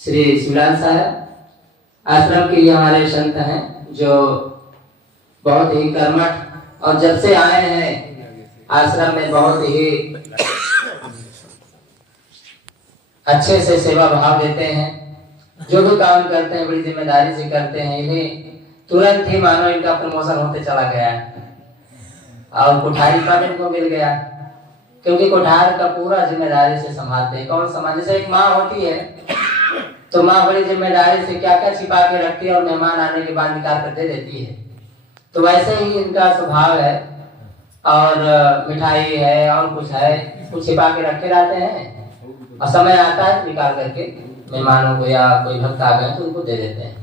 श्री शिवलाल साहब आश्रम के ये हमारे संत हैं जो बहुत ही कर्मठ और जब से आए हैं आश्रम में बहुत ही अच्छे से सेवा भाव देते हैं। जो भी काम करते हैं बड़ी जिम्मेदारी से करते हैं। इन्हें तुरंत ही मानो इनका प्रमोशन होते चला गया और कोठारी पद इनको मिल गया, क्योंकि कोठार का पूरा जिम्मेदारी से संभालते हैं। कौन संभाल, जैसे एक माँ होती है तो माँ बड़ी जिम्मेदारी से क्या क्या छिपा के रखती है और मेहमान आने के बाद निकाल कर दे देती है। तो वैसे ही इनका स्वभाव है और मिठाई है और कुछ है, कुछ छिपा के रखे रहते हैं और समय आता है निकाल करके मेहमानों को या कोई भक्त आ गए तो उनको दे देते हैं।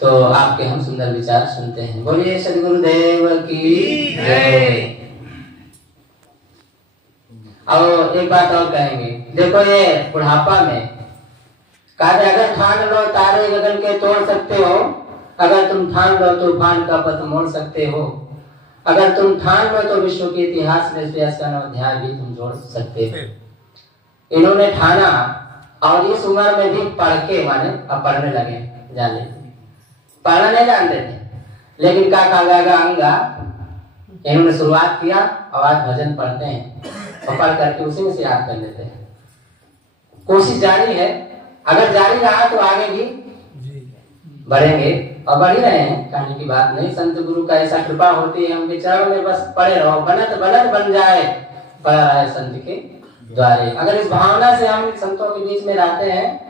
तो आपके हम सुंदर विचार सुनते हैं। बोलिए सदगुरुदेव की जय। और एक बात और कहेंगे, देखो ये बुढ़ापा में कहते अगर ठान लो तारे गगन के तोड़ सकते हो, अगर तुम ठान लो तूफान का पथ मोड़ सकते हो, अगर तुम ठान लो तो विश्व के इतिहास में अध्याय भी तुम जोड़ सकते हो। इन्होंने ठाना और इस उम्र में भी पढ़ के माने अब पढ़ने लगे, जाने पढ़ना नहीं जानते थे लेकिन का अंगा इन्होंने शुरुआत किया और आज भजन पढ़ते हैं और पढ़ करके उसी में से याद कर लेते हैं। कोशिश जारी है, अगर जारी रहा तो आगे भी बढ़ेंगे और बढ़ ही रहे हैं। कहानी की बात नहीं, संत गुरु का ऐसा कृपा होती है उनके चरण में बस पड़े रहो, बनत बनत बन जाए पड़ा रहे संत के द्वारे। अगर इस भावना से हम संतों के बीच में रहते हैं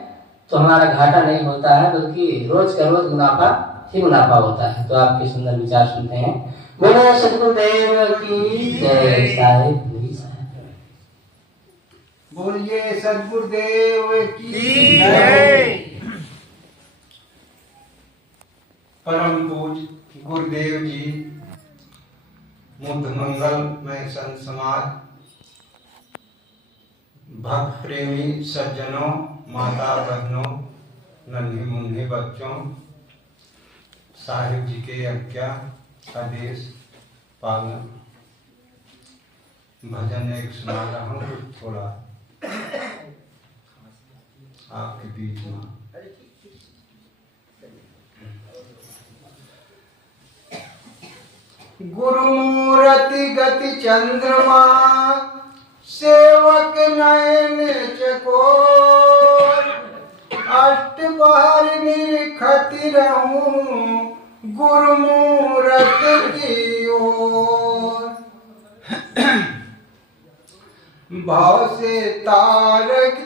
तो हमारा घाटा नहीं होता है, बल्कि रोज का रोज मुनाफा ही मुनाफा होता है। तो आपके सुंदर विचार सुनते हैं। बोलो सदगुरुदेव की जय। साहिब बोलिए सदगुरुदेव की जय। परम पूज्य गुरुदेव जी, मुद्ध मंगल में संत समाज, भक्त प्रेमी सज्जनों, माता बहनों, नन्हे मुन्ने बच्चों, साहिब जी के आज्ञा आदेश पालन भजन एक सुना रहा हूँ थोड़ा आपके बीच में। गुरुमूर्ति गति चंद्रमा, सेवक नयन चकोर, अष्टपहर निरखति रहूं गुरुमूर्ति की ओर। भाव से तारक